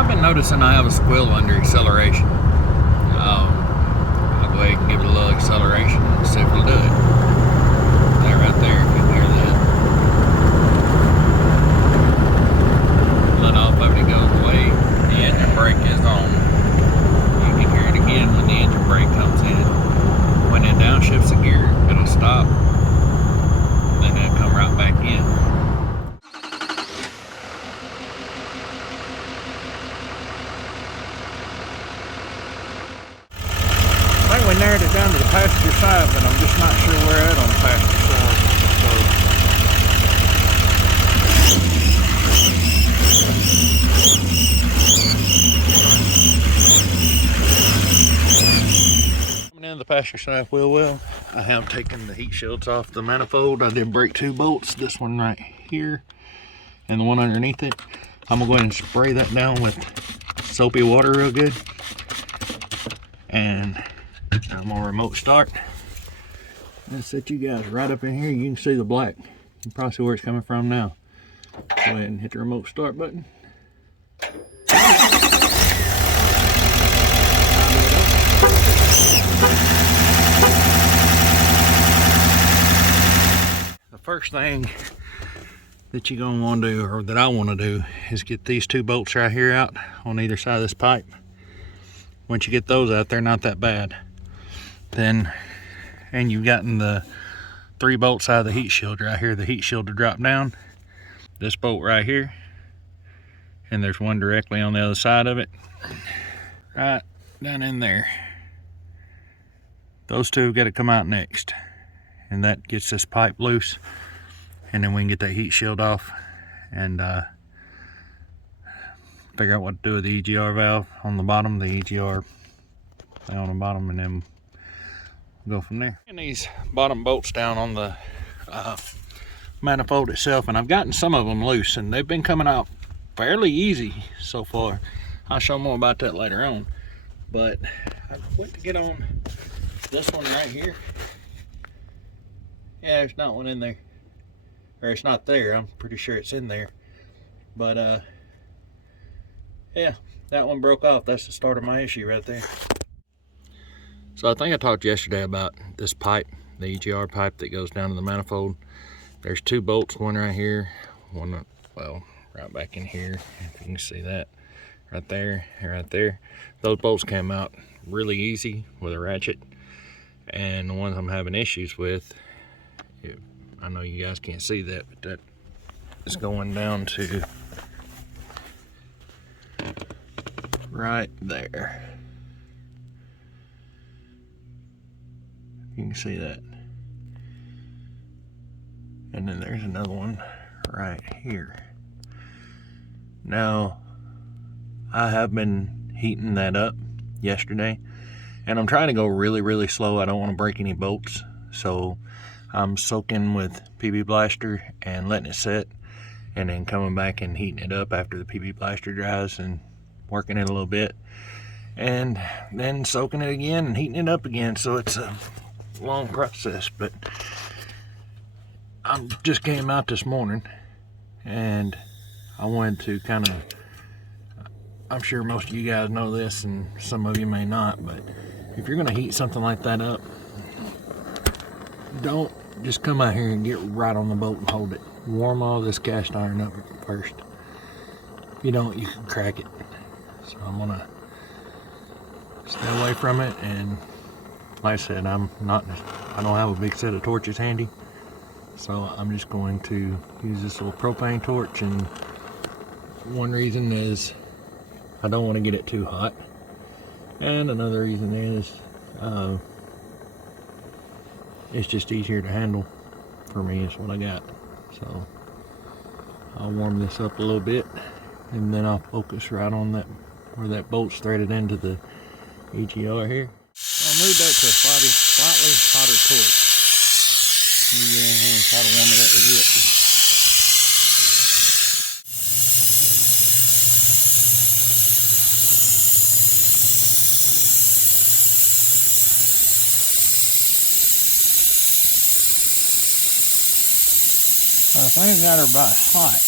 I've been noticing I have a squeal under acceleration. I'll go ahead and give it a little acceleration and see if it'll do it. That right there, if you can hear that. Let off of it goes away. The engine brake is on. You can hear it again when the engine brake comes in. When it downshifts the gear, it'll stop. Then it'll come right back in. I think we narrowed it down to the passenger side, but I'm just not sure where at on the passenger side. Coming into the passenger side wheel well, I have taken the heat shields off the manifold. I did break 2 bolts, this one right here and the one underneath it. I'm gonna go ahead and spray that down with soapy water real good. And I'm gonna remote start. Let's set you guys right up in here. You can see the black. You can probably see where it's coming from now. Go ahead and hit the remote start button. The first thing that you're gonna want to do, or that I want to do, is get these 2 bolts right here out on either side of this pipe. Once you get those out, they're not that bad. Then, and you've gotten the 3 bolts out of the heat shield right here. The heat shield to drop down. This bolt right here, and there's one directly on the other side of it, right down in there. Those 2 have got to come out next, and that gets this pipe loose, and then we can get that heat shield off and figure out what to do with the EGR valve on the bottom, the EGR on the bottom, and then go from there. And these bottom bolts down on the manifold itself, and I've gotten some of them loose, and they've been coming out fairly easy so far. I'll show more about that later on. But I went to get on this one right here. Yeah, there's not one in there, or it's not there. I'm pretty sure it's in there, but yeah, that one broke off. That's the start of my issue right there. So I think I talked yesterday about this pipe, the EGR pipe that goes down to the manifold. There's 2 bolts, one right here, one, well, right back in here, if you can see that, right there and right there. Those bolts came out really easy with a ratchet, and the ones I'm having issues with, I know you guys can't see that, but that is going down to right there. You can see that. And then there's another one right here. Now, I have been heating that up yesterday, and I'm trying to go really slow. I don't want to break any bolts, so I'm soaking with PB Blaster and letting it set, and then coming back and heating it up after the PB Blaster dries and working it a little bit, and then soaking it again and heating it up again. So it's a long process, but I just came out this morning, and I wanted to kind of, I'm sure most of you guys know this and some of you may not, but if you're going to heat something like that up, don't just come out here and get right on the bolt and hold it. Warm all this cast iron up first. If you don't, you can crack it. So I'm gonna stay away from it, and like I said, I don't have a big set of torches handy, so I'm just going to use this little propane torch. And one reason is I don't want to get it too hot, and another reason is it's just easier to handle for me, is what I got. So I'll warm this up a little bit, and then I'll focus right on that, where that bolt's threaded into the EGR here. I'll move that to a slightly hotter torch. Let me get in here and try to warm it up a bit. I think I got her about hot.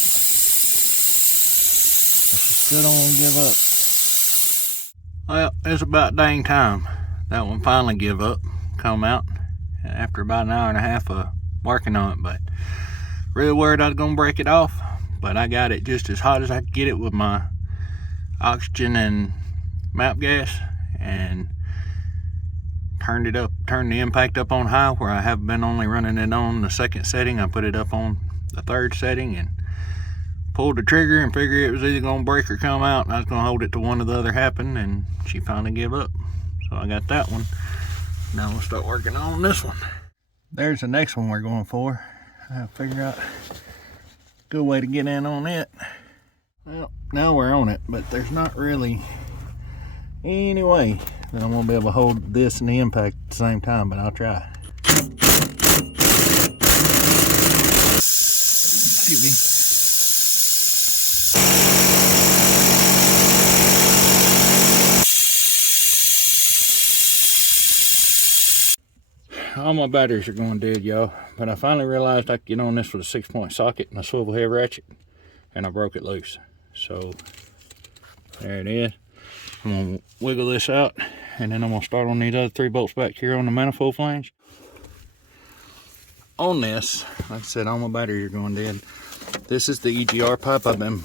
Let's just still don't want to give up. Well, it's about dang time that one finally give up, come out after about an hour and a half of working on it. But really worried I was gonna break it off, but I got it just as hot as I could get it with my oxygen and map gas, and turned the impact up on high where I have been only running it on the second setting. I put it up on the third setting and pulled the trigger and figured it was either gonna break or come out, and I was gonna hold it till one or the other happened, and she finally gave up. So I got that one. Now we'll start working on this one. There's the next one we're going for. I'll figure out a good way to get in on it. Well, now we're on it, but there's not really any way that I'm gonna be able to hold this and the impact at the same time, but I'll try. Maybe. All my batteries are going dead, y'all, but I finally realized I could get on this with a 6-point socket and a swivel head ratchet, and I broke it loose. So there it is. I'm gonna wiggle this out, and then I'm gonna start on these other 3 bolts back here on the manifold flange. On this, like I said, all my batteries are going dead. This is the EGR pipe I've been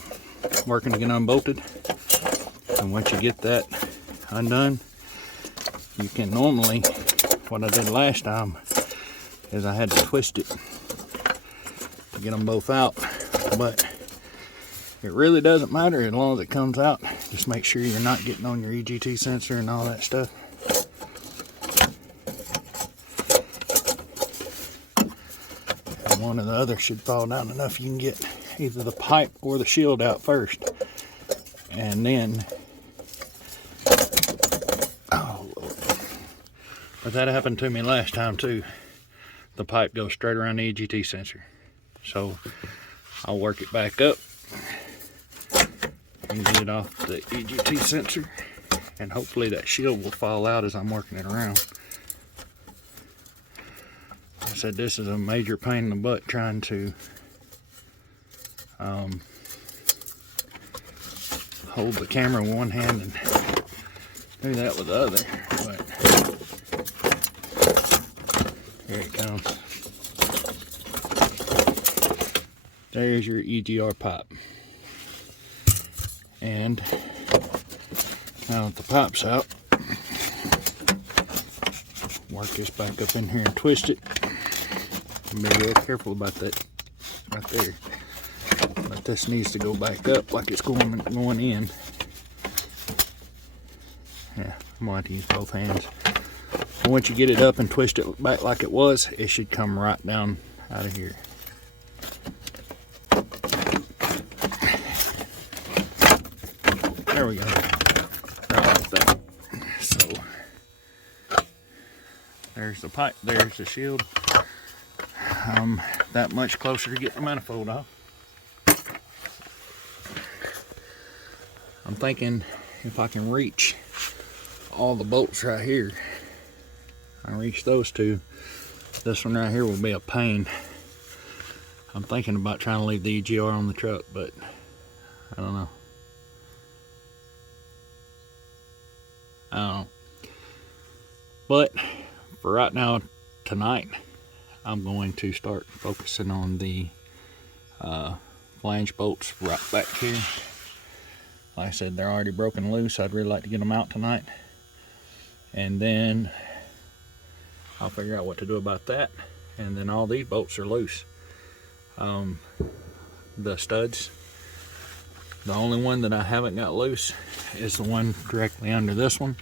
working to get unbolted, and once you get that undone, you can normally, what I did last time is I had to twist it to get them both out, but it really doesn't matter as long as it comes out. Just make sure you're not getting on your EGT sensor and all that stuff. And one or the other should fall down enough you can get either the pipe or the shield out first. And then, oh Lord. But that happened to me last time too. The pipe goes straight around the EGT sensor. So I'll work it back up and get it off the EGT sensor, and hopefully that shield will fall out as I'm working it around. I said this is a major pain in the butt trying to hold the camera with one hand and do that with the other, but here it comes. There's your EGR pipe. And now that the pipe's out, work this back up in here and twist it. And be real careful about that right there. But this needs to go back up like it's going in. Yeah, I'm going to have to use both hands. And once you get it up and twist it back like it was, it should come right down out of here. There we go. Right like that. So there's the pipe, there's the shield. I'm that much closer to getting the manifold off. I'm thinking if I can reach all the bolts right here, I reach those two, this one right here will be a pain. I'm thinking about trying to leave the EGR on the truck, but I don't know. But for right now, tonight, I'm going to start focusing on the flange bolts right back here. Like I said, they're already broken loose. I'd really like to get them out tonight, and then I'll figure out what to do about that. And then all these bolts are loose. The studs, the only one that I haven't got loose is the one directly under this one,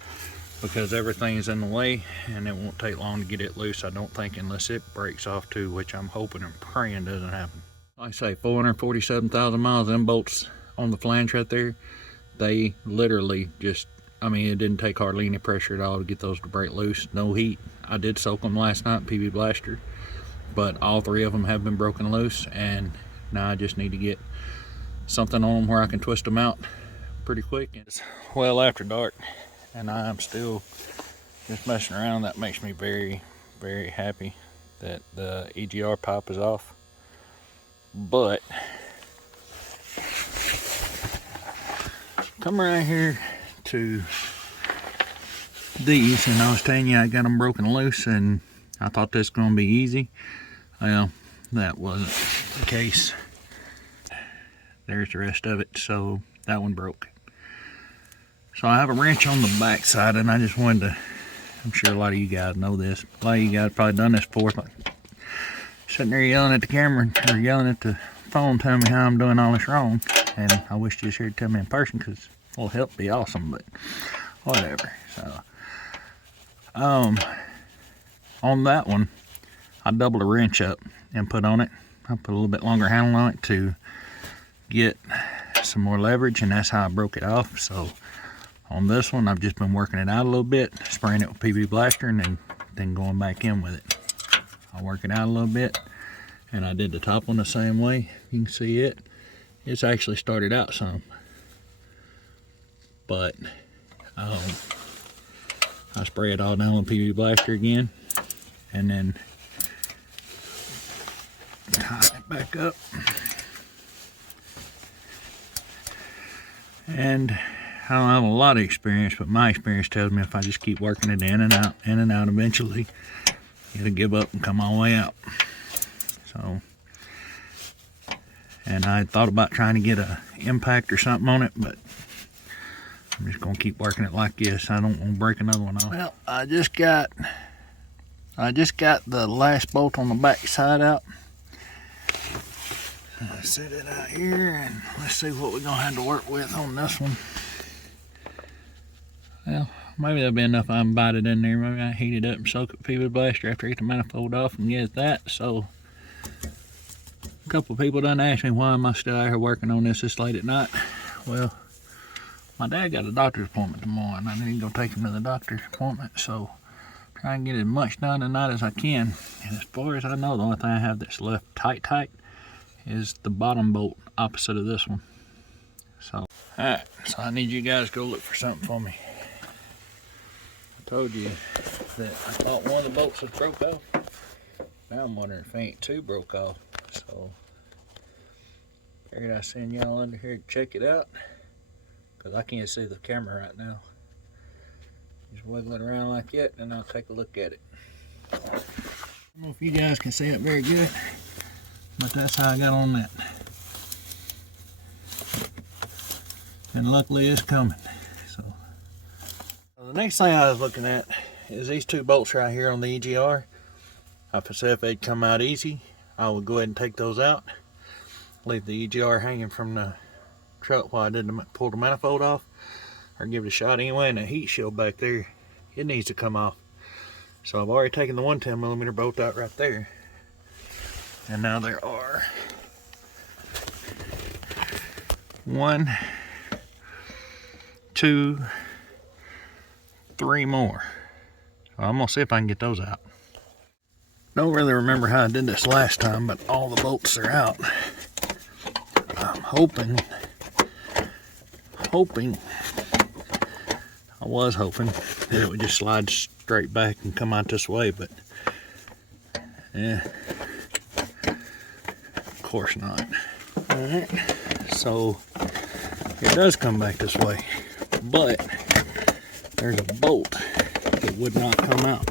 because everything's in the way and it won't take long to get it loose, I don't think, unless it breaks off too, which I'm hoping and praying doesn't happen. Like I say, 447,000 miles, them bolts on the flange right there, they literally just, I mean, it didn't take hardly any pressure at all to get those to break loose. No heat. I did soak them last night, PB Blaster, but all 3 of them have been broken loose, and now I just need to get something on them where I can twist them out pretty quick. It's well after dark, and I am still just messing around. That makes me very, very happy that the EGR pipe is off. But come right here to these, and I was telling you I got them broken loose, and I thought this was going to be easy. Well, that wasn't the case. There's the rest of it, so that one broke. So I have a wrench on the back side, and I just wanted to, I'm sure a lot of you guys know this. A lot of you guys probably done this before, but sitting there yelling at the camera, or yelling at the phone telling me how I'm doing all this wrong. And I wish you was here to tell me in person, because it'll help be awesome, but whatever. So on that one, I doubled a wrench up and put on it. I put a little bit longer handle on it to get some more leverage, and that's how I broke it off. So on this one, I've just been working it out a little bit, spraying it with PB Blaster, and then going back in with it. I'll work it out a little bit, and I did the top one the same way. You can see it. It's actually started out some, but I spray it all down with PB Blaster again, and then tie it back up. And I don't have a lot of experience, but my experience tells me if I just keep working it in and out, eventually it'll give up and come all the way out. So, and I thought about trying to get a impact or something on it, but I'm just gonna keep working it like this. I don't want to break another one off. Well, I just got the last bolt on the back side out. Let's set it out here, and let's see what we're gonna have to work with on this one. Well, maybe there'll be enough I can bite it in there. Maybe I heat it up and soak it with PB Blaster after I get the manifold off and get that. So a couple of people done asked me why am I still out here working on this late at night. Well, my dad got a doctor's appointment tomorrow, and I need to go take him to the doctor's appointment. So try and get as much done tonight as I can. And as far as I know, the only thing I have that's left tight is the bottom bolt opposite of this one. So, alright, so I need you guys to go look for something for me. I told you that I thought one of the bolts had broke off. Now I'm wondering if ain't two broke off. So, figured I'd send y'all under here to check it out, because I can't see the camera right now. Just wiggle it around like that, and I'll take a look at it. I don't know if you guys can see it very good, but that's how I got on that. And luckily it's coming. So the next thing I was looking at is these two bolts right here on the EGR. If I said if they'd come out easy, I would go ahead and take those out. Leave the EGR hanging from the truck while I pull the manifold off, or give it a shot anyway. And the heat shield back there, it needs to come off. So I've already taken the 110mm bolt out right there. And now there are 1, 2, 3 more. So I'm gonna see if I can get those out. Don't really remember how I did this last time, but all the bolts are out. I'm hoping, I was hoping that it would just slide straight back and come out this way, but yeah, of course not. Alright, so it does come back this way, but there's a bolt that would not come out.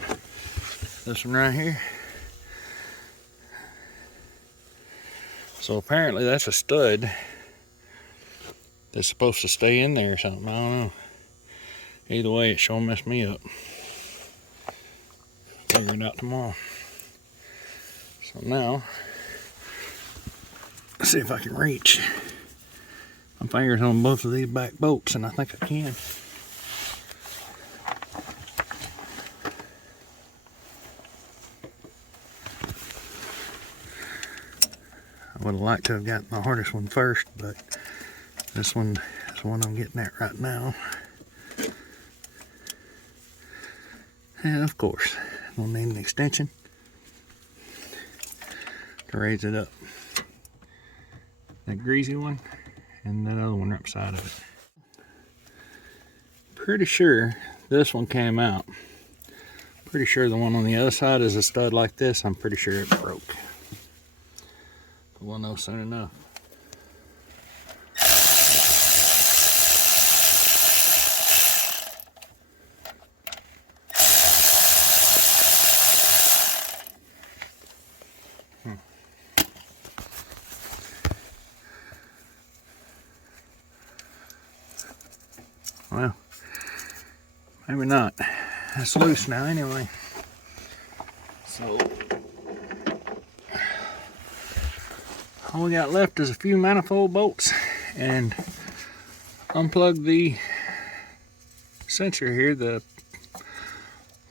This one right here. So apparently that's a stud that's supposed to stay in there or something. I don't know. Either way, it sure messed me up. Figure it out tomorrow. So now, let's see if I can reach my fingers on both of these back bolts, and I think I can. I would have liked to have gotten the hardest one first, but this one is the one I'm getting at right now. And of course, we'll need an extension to raise it up. That greasy one and that other one right beside of it. Pretty sure this one came out. Pretty sure the one on the other side is a stud like this. I'm pretty sure it broke. But we'll know soon enough. Well, maybe not. It's loose now anyway. So all we got left is a few manifold bolts and unplug the sensor here, the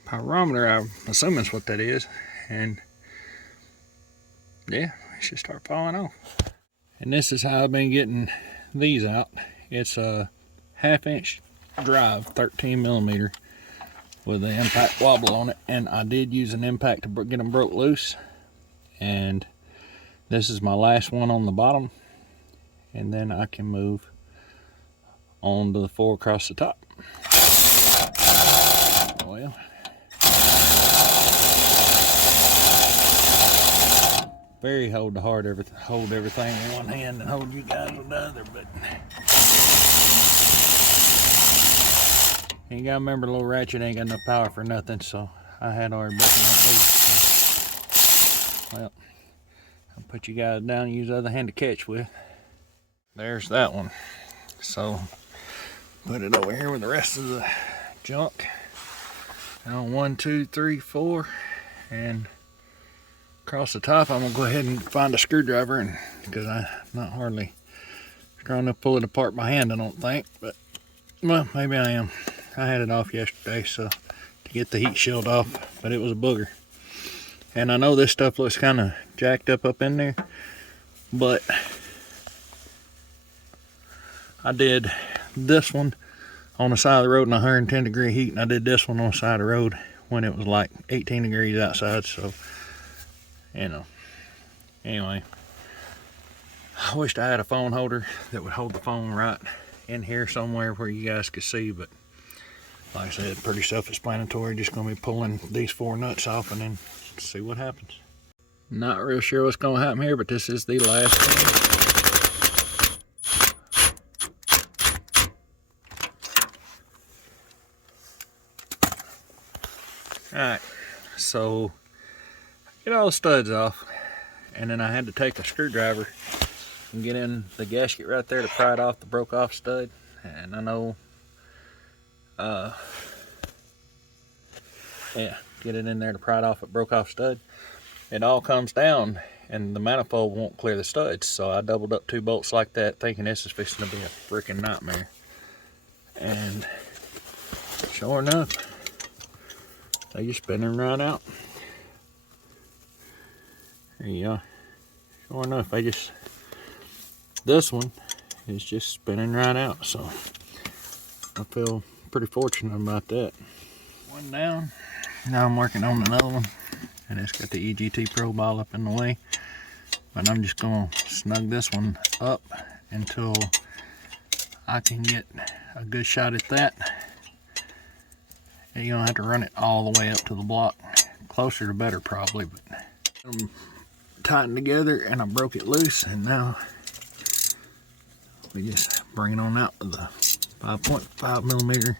pyrometer, I'm assuming is what that is, and yeah, it should start falling off. And this is how I've been getting these out. It's a 1/2 inch drive, 13 millimeter, with an impact wobble on it, and I did use an impact to get them broke loose. And this is my last one on the bottom, and then I can move on to the 4 across the top. Well, very hold everything in one hand and hold you guys with the other, but you gotta remember, the little ratchet ain't got no power for nothing, so I had already broken that loose. So, well, I'll put you guys down and use the other hand to catch with. There's that one. So put it over here with the rest of the junk. Now 1, 2, 3, 4, and across the top I'm gonna go ahead and find a screwdriver, and because I'm not hardly strong enough to pull it apart by hand, I don't think, but well, maybe I am. I had it off yesterday, so to get the heat shield off, but it was a booger. And I know this stuff looks kind of jacked up in there, but I did this one on the side of the road in 110-degree heat, and I did this one on the side of the road when it was like 18 degrees outside, so you know. Anyway, I wished I had a phone holder that would hold the phone right in here somewhere where you guys could see, but like I said, pretty self-explanatory. Just gonna be pulling these 4 nuts off and then see what happens. Not real sure what's gonna happen here, but this is the last one. Alright, so get all the studs off, and then I had to take a screwdriver and get in the gasket right there to pry it off the broke off stud. And I know, yeah, get it in there to pry it off a broke off stud. It all comes down and the manifold won't clear the studs, so I doubled up 2 bolts like that, thinking this is fixing to be a freaking nightmare. And sure enough, they just spinning right out. There you go. Sure enough, this one is just spinning right out, so I feel pretty fortunate about that. One down. Now I'm working on another one, and it's got the EGT Pro ball up in the way, but I'm just gonna snug this one up until I can get a good shot at that. And you don't have to run it all the way up to the block. Closer the better probably, but I'm tightened together and I broke it loose, and now we just bring it on out with the 5.5 millimeter,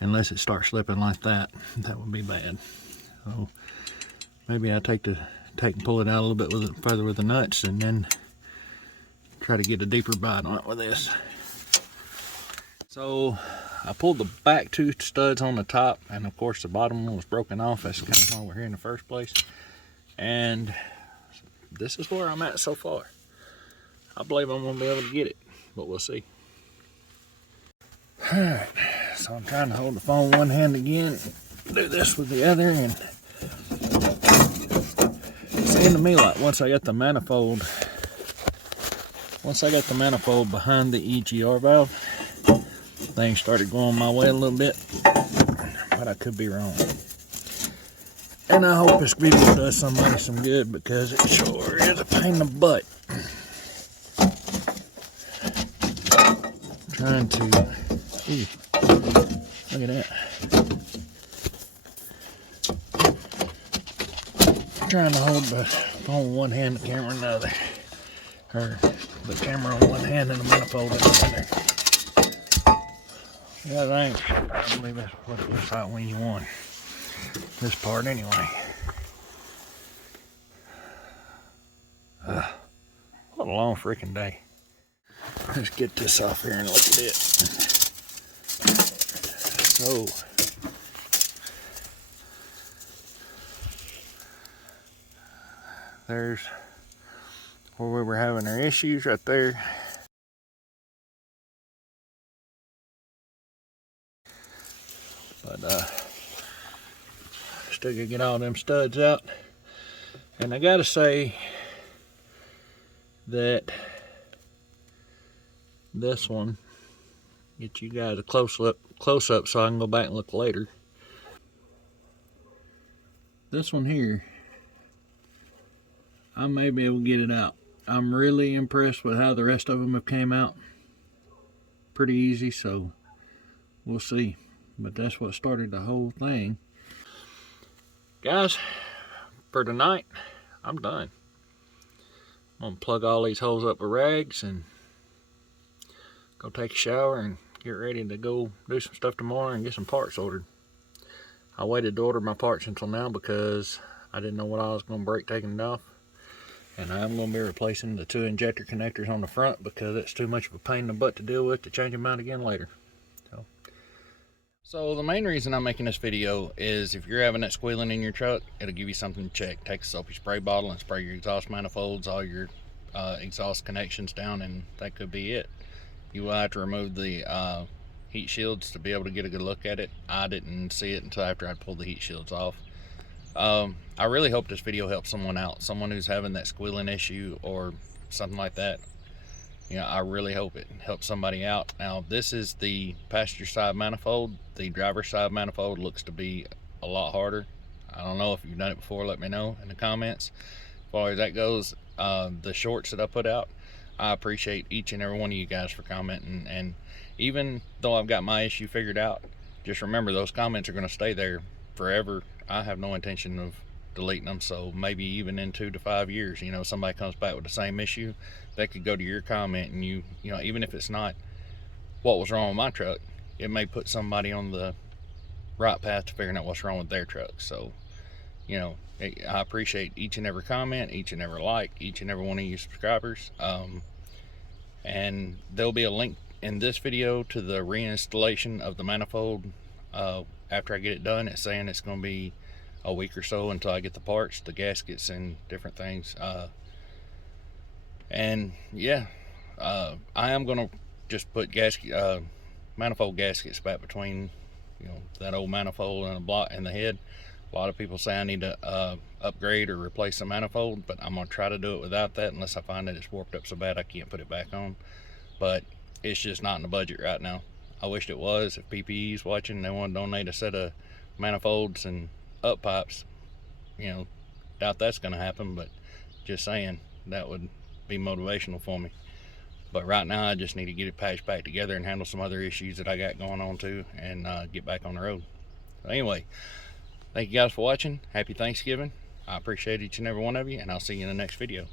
unless it starts slipping like that. That would be bad. So maybe I take and pull it out a little bit further with the nuts, and then try to get a deeper bite on it with this. So I pulled the back 2 studs on the top, and of course the bottom one was broken off. That's kind of why we're here in the first place. And this is where I'm at so far. I believe I'm gonna be able to get it, but we'll see. Alright, so I'm trying to hold the phone one hand again, do this with the other, and it seemed to me like once I got the manifold behind the EGR valve, things started going my way a little bit, but I could be wrong. And I hope this video does somebody some good, because it sure is a pain in the butt. Trying to, ooh, look at that. Trying to hold the phone in one hand, the camera in the other. Or the camera on one hand and the manifold in the other. Yeah, I believe that's what it looks like when you want this part anyway. What a long freaking day. Let's get this off here and look at it. Oh. There's where we were having our issues right there. But still gotta get all them studs out. And I gotta say that this one, get you guys a close up so I can go back and look later. This one here, I may be able to get it out. I'm really impressed with how the rest of them have came out. Pretty easy, so we'll see. But that's what started the whole thing. Guys, for tonight, I'm done. I'm gonna plug all these holes up with rags and go take a shower and get ready to go do some stuff tomorrow and get some parts ordered. I waited to order my parts until now because I didn't know what I was going to break taking it off. And I'm going to be replacing the 2 injector connectors on the front because it's too much of a pain in the butt to deal with to change them out again later. So the main reason I'm making this video is if you're having that squealing in your truck, it'll give you something to check. Take a soapy spray bottle and spray your exhaust manifolds, all your exhaust connections down, and that could be it. You will have to remove the heat shields to be able to get a good look at it. I didn't see it until after I pulled the heat shields off. I really hope this video helps someone out, someone who's having that squealing issue or something like that. You know, I really hope it helps somebody out. Now, this is the passenger side manifold. The driver side manifold looks to be a lot harder. I don't know if you've done it before. Let me know in the comments. As far as that goes, the shorts that I put out, I appreciate each and every one of you guys for commenting. And even though I've got my issue figured out, just remember those comments are going to stay there forever. I have no intention of deleting them, so maybe even in 2 to 5 years, you know, somebody comes back with the same issue, that could go to your comment, and you know, even if it's not what was wrong with my truck, it may put somebody on the right path to figuring out what's wrong with their truck. So, you know, I appreciate each and every comment, each and every like, each and every one of you subscribers. And there'll be a link in this video to the reinstallation of the manifold. After I get it done, it's saying it's going to be a week or so until I get the parts, the gaskets, and different things. And yeah, I am going to just put manifold gaskets back between, you know, that old manifold and the block and the head. A lot of people say I need to upgrade or replace the manifold, but I'm going to try to do it without that unless I find that it's warped up so bad I can't put it back on. But it's just not in the budget right now. I wished it was. If PPE's watching and they want to donate a set of manifolds and up pipes, you know, doubt that's going to happen, but just saying, that would be motivational for me. But right now I just need to get it patched back together and handle some other issues that I got going on too, and get back on the road. So anyway, thank you guys for watching. Happy Thanksgiving. I appreciate each and every one of you, and I'll see you in the next video.